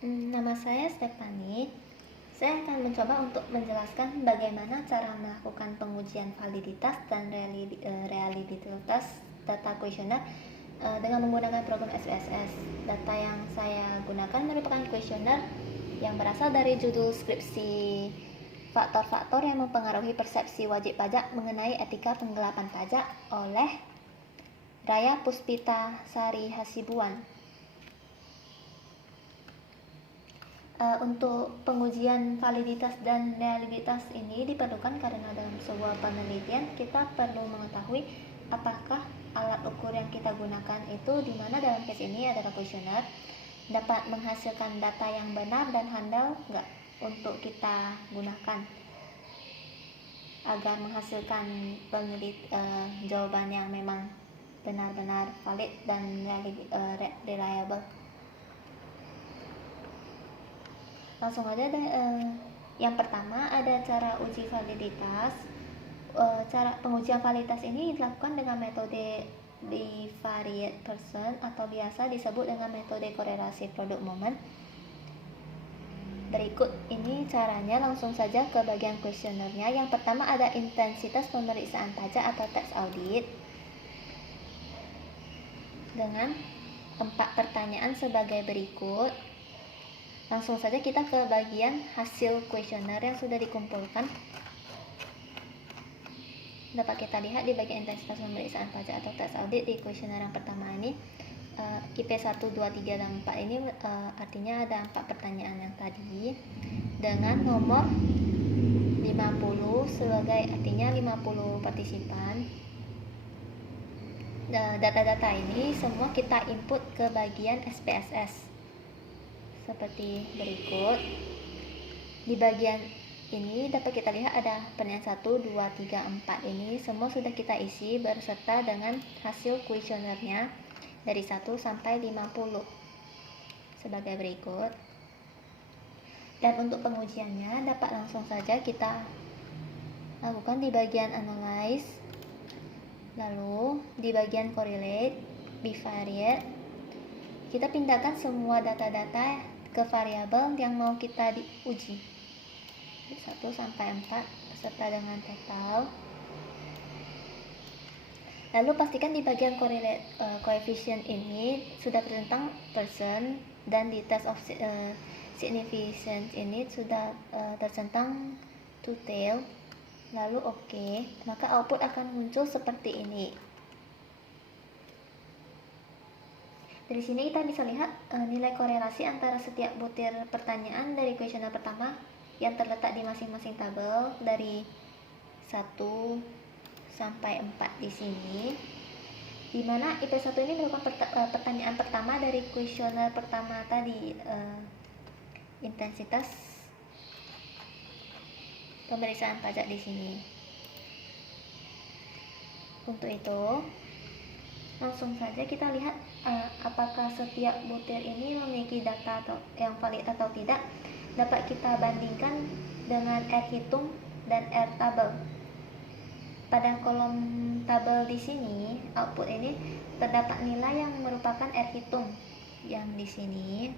Nama saya Stephanie. Saya akan mencoba untuk menjelaskan bagaimana cara melakukan pengujian validitas dan reliabilitas data kuesioner dengan menggunakan program SPSS. Data yang saya gunakan merupakan kuesioner yang berasal dari judul skripsi faktor-faktor yang mempengaruhi persepsi wajib pajak mengenai etika penggelapan pajak oleh Raya Puspita Sari Hasibuan. Untuk pengujian validitas dan reliabilitas ini diperlukan karena dalam sebuah penelitian kita perlu mengetahui apakah alat ukur yang kita gunakan itu, di mana dalam case ini adalah kuesioner, dapat menghasilkan data yang benar dan handal nggak untuk kita gunakan agar menghasilkan jawaban yang memang benar-benar valid dan reliable. Langsung aja deh. Yang pertama ada cara uji validitas. Cara pengujian validitas ini dilakukan dengan metode bivariate person atau biasa disebut dengan metode korelasi produk momen. Berikut ini caranya, langsung saja ke bagian kuesionernya. Yang pertama ada intensitas pemeriksaan pajak atau tax audit dengan 4 pertanyaan sebagai berikut. Langsung saja kita ke bagian hasil kuesioner yang sudah dikumpulkan. Dapat kita lihat di bagian intensitas pemeriksaan pajak atau tax audit di kuesioner yang pertama ini, IP 1, 2, 3, dan 4 ini artinya ada 4 pertanyaan yang tadi dengan nomor 50 sebagai artinya 50 partisipan. Data-data ini semua kita input ke bagian SPSS seperti berikut. Di bagian ini dapat kita lihat ada pertanyaan 1, 2, 3, 4 ini semua sudah kita isi berserta dengan hasil kuesionernya dari 1 sampai 50 sebagai berikut. Dan untuk pengujiannya dapat langsung saja kita lakukan di bagian analyze, lalu di bagian correlate, bivariate, kita pindahkan semua data-data ke variabel yang mau kita diuji 1 sampai 4 serta dengan total. Lalu pastikan di bagian correlate coefficient ini sudah tertentang person, dan di test of significance ini sudah tercentang to tail. Lalu oke, maka output akan muncul seperti ini. Dari sini kita bisa lihat nilai korelasi antara setiap butir pertanyaan dari kuesioner pertama yang terletak di masing-masing tabel dari 1 sampai 4 di sini, di mana IP1 ini merupakan pertanyaan pertama dari kuesioner pertama tadi, intensitas pemeriksaan pajak di sini. Untuk itu langsung saja kita lihat apakah setiap butir ini memiliki data yang valid atau tidak. Dapat kita bandingkan dengan R hitung dan R tabel. Pada kolom tabel di sini, output ini terdapat nilai yang merupakan R hitung yang di sini.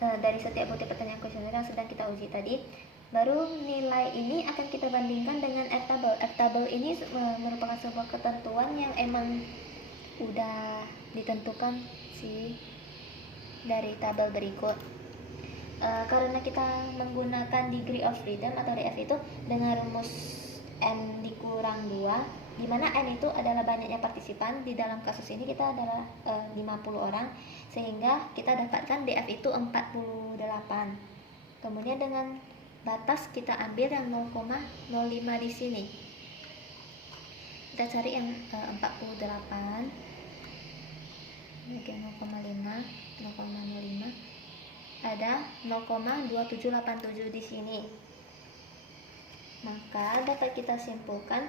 Dari setiap butir pertanyaan kuesioner yang sedang kita uji tadi, baru nilai ini akan kita bandingkan dengan R tabel. R tabel ini merupakan sebuah ketentuan yang emang udah ditentukan sih dari tabel berikut. Karena kita menggunakan degree of freedom atau DF itu dengan rumus N dikurang 2, di mana N itu adalah banyaknya partisipan. Di dalam kasus ini kita adalah 50 orang, sehingga kita dapatkan DF itu 48. Kemudian dengan batas kita ambil yang 0,05 di sini. Kita cari yang 48 bagian 0,05 ada 0,2787 di sini. Maka dapat kita simpulkan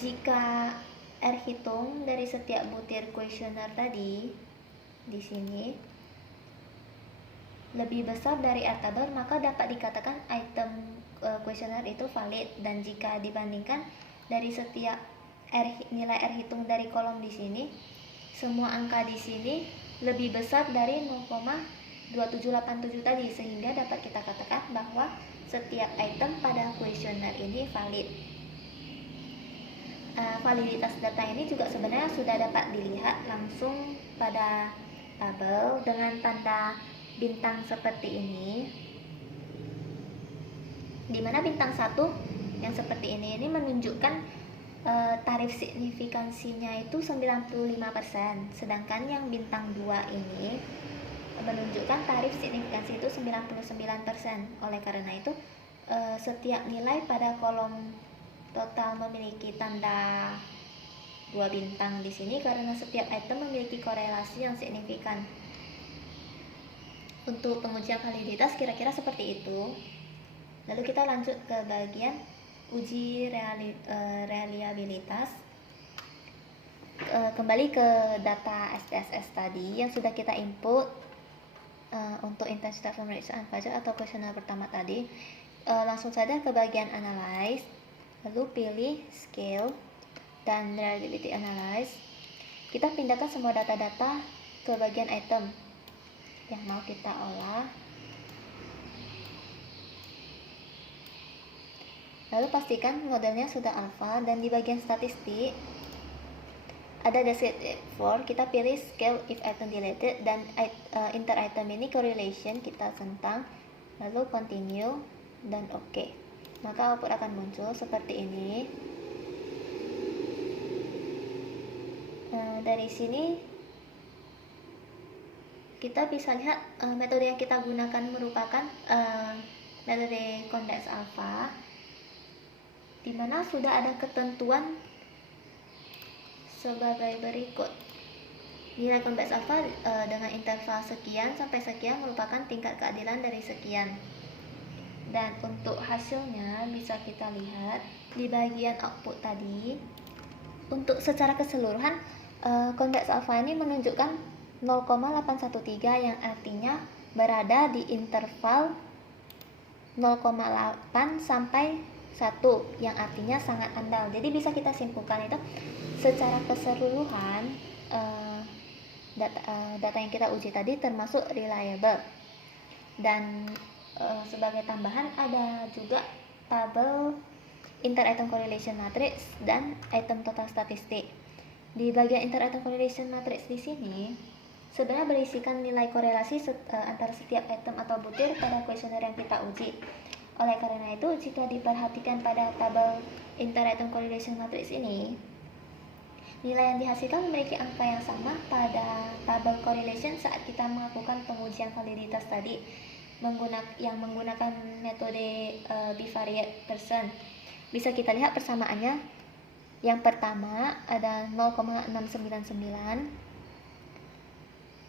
jika R hitung dari setiap butir kuesioner tadi di sini lebih besar dari R tabel, maka dapat dikatakan item kuesioner itu valid. Dan jika dibandingkan dari setiap nilai R hitung dari kolom di sini semua angka di sini lebih besar dari 0,2787 tadi, sehingga dapat kita katakan bahwa setiap item pada kuesioner ini valid. Validitas data ini juga sebenarnya sudah dapat dilihat langsung pada tabel dengan tanda bintang seperti ini, di mana bintang 1 yang seperti ini menunjukkan tarif signifikansinya itu 95%, sedangkan yang bintang 2 ini menunjukkan tarif signifikansi itu 99%. Oleh karena itu, setiap nilai pada kolom total memiliki tanda 2 bintang di sini karena setiap item memiliki korelasi yang signifikan. Untuk pengujian validitas kira-kira seperti itu. Lalu kita lanjut ke bagian uji reliabilitas. Kembali ke data SPSS tadi yang sudah kita input untuk intensitas pemeriksaan fajar atau kuesioner pertama tadi. Langsung saja ke bagian analyze, lalu pilih scale dan reliability analyze. Kita pindahkan semua data-data ke bagian item yang mau kita olah. Lalu pastikan modelnya sudah alpha, dan di bagian statistik ada descriptive for, kita pilih scale if item deleted, dan inter item ini correlation kita centang, lalu continue dan OK. Maka output akan muncul seperti ini. Dari sini kita bisa lihat metode yang kita gunakan merupakan metode Convex alpha, di mana sudah ada ketentuan sebagai berikut. Nilai Convex alpha dengan interval sekian sampai sekian merupakan tingkat keadilan dari sekian. Dan untuk hasilnya bisa kita lihat di bagian output tadi. Untuk secara keseluruhan Convex alpha ini menunjukkan 0,813 yang artinya berada di interval 0,8 sampai 1 yang artinya sangat andal. Jadi bisa kita simpulkan itu secara keseluruhan data yang kita uji tadi termasuk reliable. Dan sebagai tambahan ada juga tabel inter item correlation matrix dan item total statistik. Di bagian inter item correlation matrix di sini sebenarnya berisikan nilai korelasi antara setiap item atau butir pada kuesioner yang kita uji. Oleh karena itu, jika diperhatikan pada tabel inter item correlation matrix ini, nilai yang dihasilkan memiliki angka yang sama pada tabel correlation saat kita melakukan pengujian validitas tadi yang menggunakan metode bivariate Pearson. Bisa kita lihat persamaannya. Yang pertama ada 0,699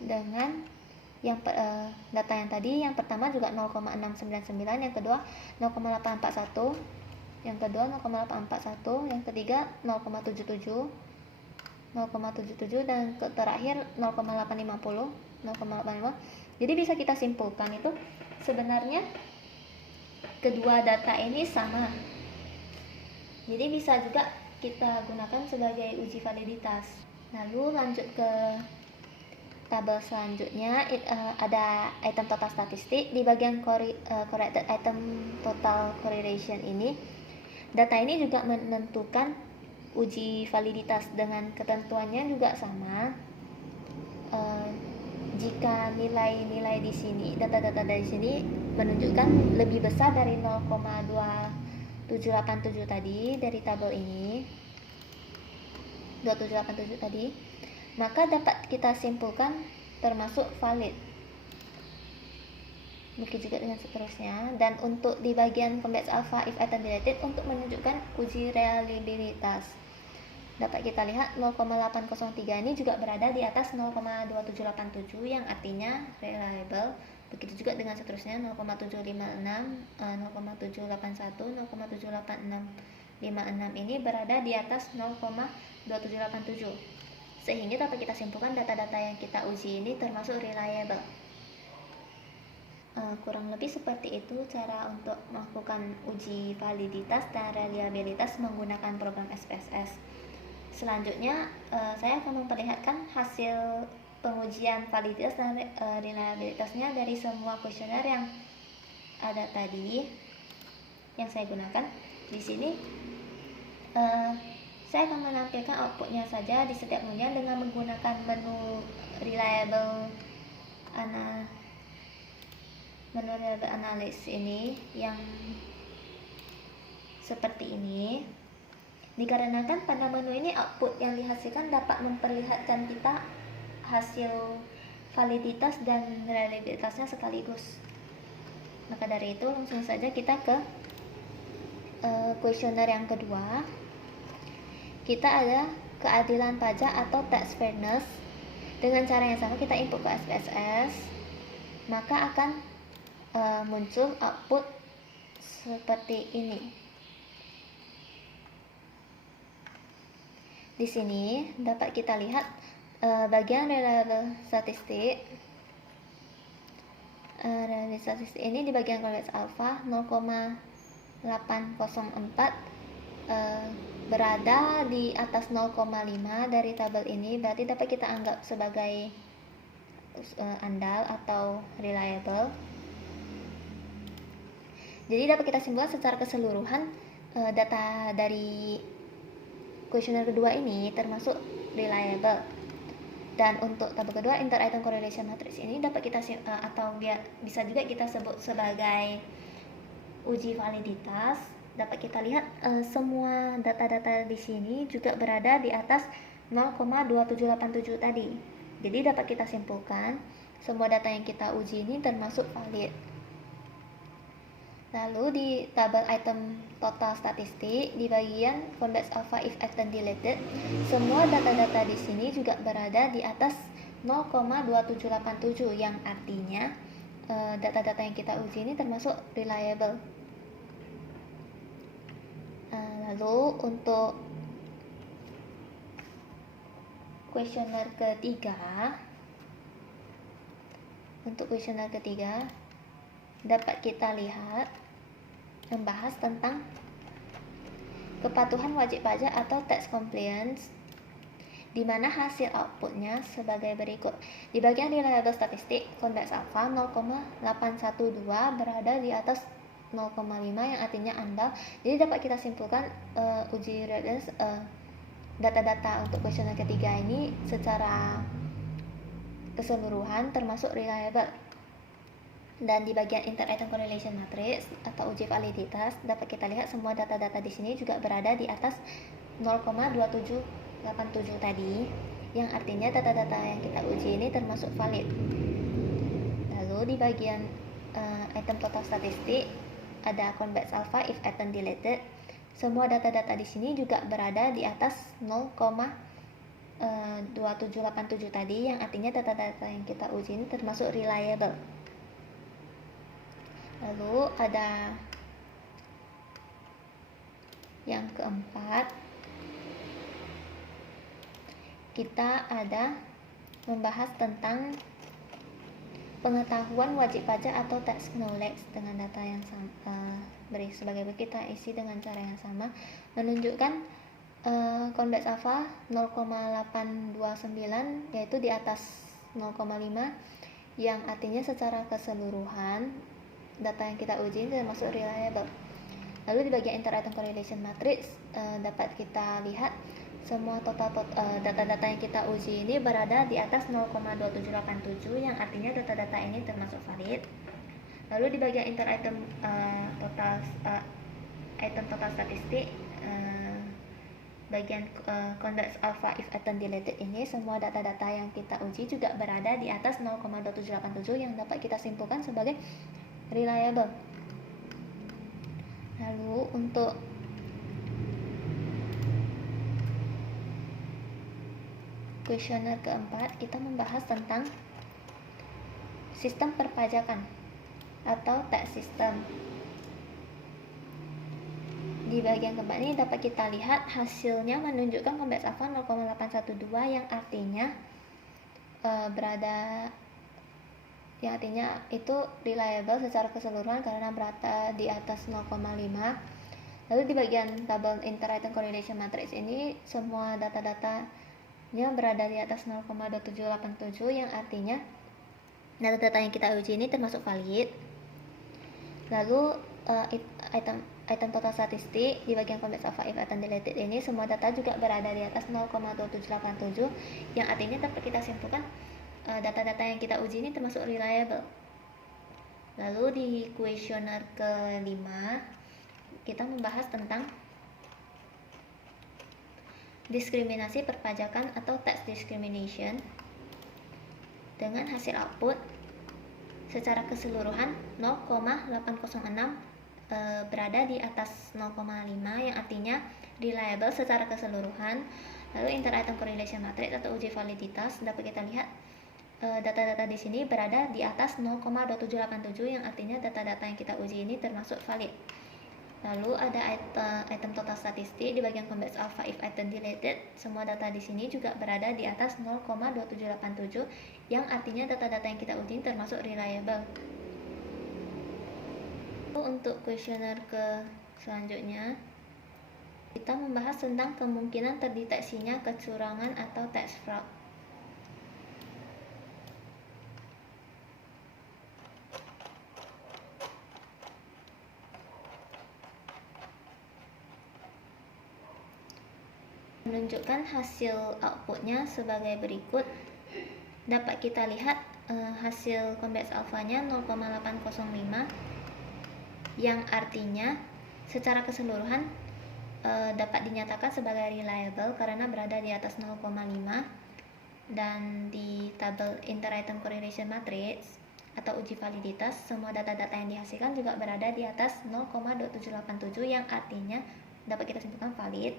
dengan yang data yang tadi. Yang pertama juga 0,699, yang kedua 0,841, yang kedua 0,841, yang ketiga 0,77, dan terakhir 0,850. Jadi bisa kita simpulkan itu sebenarnya kedua data ini sama. Jadi bisa juga kita gunakan sebagai uji validitas. Lalu lanjut ke tabel selanjutnya, ada item total statistik. Di bagian corrected item total correlation ini, data ini juga menentukan uji validitas dengan ketentuannya juga sama. Jika nilai-nilai di sini, data-data dari sini menunjukkan lebih besar dari 0,2787 tadi dari tabel ini, 2787 tadi, maka dapat kita simpulkan termasuk valid. Begitu juga dengan seterusnya. Dan untuk di bagian Convex alpha if item deleted, untuk menunjukkan uji reliabilitas, dapat kita lihat 0,803 ini juga berada di atas 0,2787 yang artinya reliable. Begitu juga dengan seterusnya 0,756, 0,781, 0,78656 ini berada di atas 0,2787. Sehingga dapat kita simpulkan data-data yang kita uji ini termasuk reliable. Kurang lebih seperti itu cara untuk melakukan uji validitas dan reliabilitas menggunakan program SPSS. selanjutnya saya akan memperlihatkan hasil pengujian validitas dan reliabilitasnya dari semua kuesioner yang ada tadi yang saya gunakan. Di sini saya akan menampilkan outputnya saja di setiap pengujian dengan menggunakan menu reliable analysis ini yang seperti ini. Dikarenakan pada menu ini output yang dihasilkan dapat memperlihatkan kita hasil validitas dan reliabilitasnya sekaligus. Maka dari itu langsung saja kita ke kuesioner yang kedua. Kita ada keadilan pajak atau tax fairness. Dengan cara yang sama kita input ke SPSS, maka akan muncul output seperti ini. Di sini dapat kita lihat bagian reliable statistik. Reliable statistik ini di bagian convex alpha 0,804 berada di atas 0,5 dari tabel ini, berarti dapat kita anggap sebagai andal atau reliable. Jadi dapat kita simpulkan secara keseluruhan data dari kuesioner kedua ini termasuk reliable. Dan untuk tabel kedua, inter-item correlation matrix ini dapat kita atau bisa juga kita sebut sebagai uji validitas. Dapat kita lihat semua data-data di sini juga berada di atas 0,2787 tadi. Jadi dapat kita simpulkan semua data yang kita uji ini termasuk valid. Lalu di tabel item total statistik di bagian convex alpha if item deleted, semua data-data di sini juga berada di atas 0,2787 yang artinya data-data yang kita uji ini termasuk reliable. Lalu untuk kuesioner ketiga dapat kita lihat membahas tentang kepatuhan wajib pajak atau tax compliance, di mana hasil outputnya sebagai berikut. Di bagian reliable statistik, convex alpha 0,812 berada di atas 0,5 yang artinya andal. Jadi dapat kita simpulkan uji reliabilitas data-data untuk kuesioner ketiga ini secara keseluruhan termasuk reliable. Dan di bagian inter-item correlation matrix atau uji validitas dapat kita lihat semua data-data di sini juga berada di atas 0,2787 tadi, yang artinya data-data yang kita uji ini termasuk valid. Lalu di bagian item total statistik ada convex alpha if item deleted. Semua data-data di sini juga berada di atas 0,2787 tadi, yang artinya data-data yang kita uji ini termasuk reliable. Lalu ada yang keempat, kita ada membahas tentang pengetahuan wajib pajak atau tax knowledge dengan data yang sama, sebagai kita isi dengan cara yang sama, menunjukkan convex alpha 0,829 yaitu di atas 0,5, yang artinya secara keseluruhan data yang kita uji ini termasuk reliable. Lalu di bagian inter-item correlation matrix dapat kita lihat semua total data-data yang kita uji ini berada di atas 0,2787, yang artinya data-data ini termasuk valid. Lalu di bagian inter-item item total statistik bagian convex alpha if item deleted ini, semua data-data yang kita uji juga berada di atas 0,2787 yang dapat kita simpulkan sebagai reliable. Lalu untuk kuesioner keempat, kita membahas tentang sistem perpajakan atau tax system. Di bagian keempat ini dapat kita lihat hasilnya menunjukkan convex alpha 0,812 yang artinya yang artinya itu reliable secara keseluruhan karena berada di atas 0,5. Lalu di bagian tabel inter-item correlation matrix ini semua data-datanya berada di atas 0,2787, yang artinya data-data yang kita uji ini termasuk valid. Lalu item total statistik di bagian complex alpha if item deleted ini semua data juga berada di atas 0,2787, yang artinya dapat kita simpulkan data-data yang kita uji ini termasuk reliable. Lalu di kuesioner kelima kita membahas tentang diskriminasi perpajakan atau tax discrimination dengan hasil output secara keseluruhan 0,806 berada di atas 0,5, yang artinya reliable secara keseluruhan. Lalu inter-item correlation matrix atau uji validitas dapat kita lihat data-data di sini berada di atas 0,2787, yang artinya data-data yang kita uji ini termasuk valid. Lalu ada item total statistik di bagian complex alpha if item deleted, semua data di sini juga berada di atas 0,2787, yang artinya data-data yang kita uji termasuk reliable. Untuk kuesioner ke selanjutnya kita membahas tentang kemungkinan terdeteksinya kecurangan atau tax fraud. Menunjukkan hasil outputnya sebagai berikut. Dapat kita lihat hasil complex alfanya 0,805, yang artinya secara keseluruhan dapat dinyatakan sebagai reliable karena berada di atas 0,5, dan di tabel inter-item correlation matrix atau uji validitas semua data-data yang dihasilkan juga berada di atas 0,2787, yang artinya dapat kita simpulkan valid.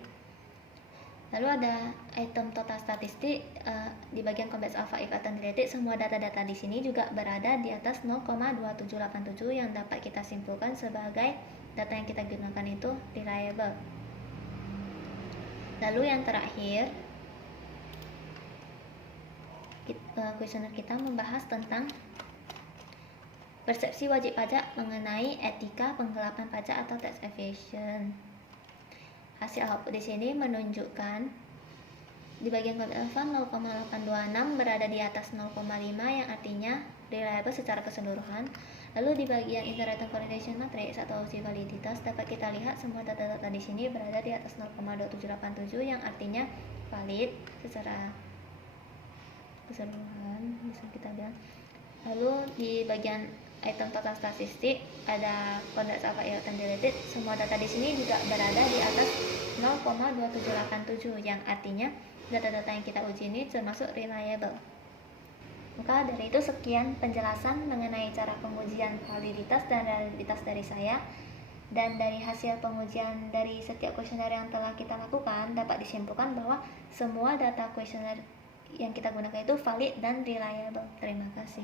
Lalu ada item total statistik di bagian complex alpha if item deleted, semua data-data di sini juga berada di atas 0,2787, yang dapat kita simpulkan sebagai data yang kita gunakan itu reliable. Lalu yang terakhir, kuesioner kita membahas tentang persepsi wajib pajak mengenai etika penggelapan pajak atau tax evasion. Hasil output di sini menunjukkan di bagian complex alpha 0,826 berada di atas 0,5, yang artinya reliable secara keseluruhan. Lalu di bagian inter-item correlation matrix atau uji validitas dapat kita lihat semua data-data di sini berada di atas 0,2787, yang artinya valid secara keseluruhan, bisa kita bilang. Lalu di bagian item total statistik ada complex alpha if item deleted, semua data di sini juga berada di atas 0,2787, yang artinya data-data yang kita uji ini termasuk reliable. Maka dari itu sekian penjelasan mengenai cara pengujian validitas dan reliabilitas dari saya, dan dari hasil pengujian dari setiap kuesioner yang telah kita lakukan dapat disimpulkan bahwa semua data kuesioner yang kita gunakan itu valid dan reliable. Terima kasih.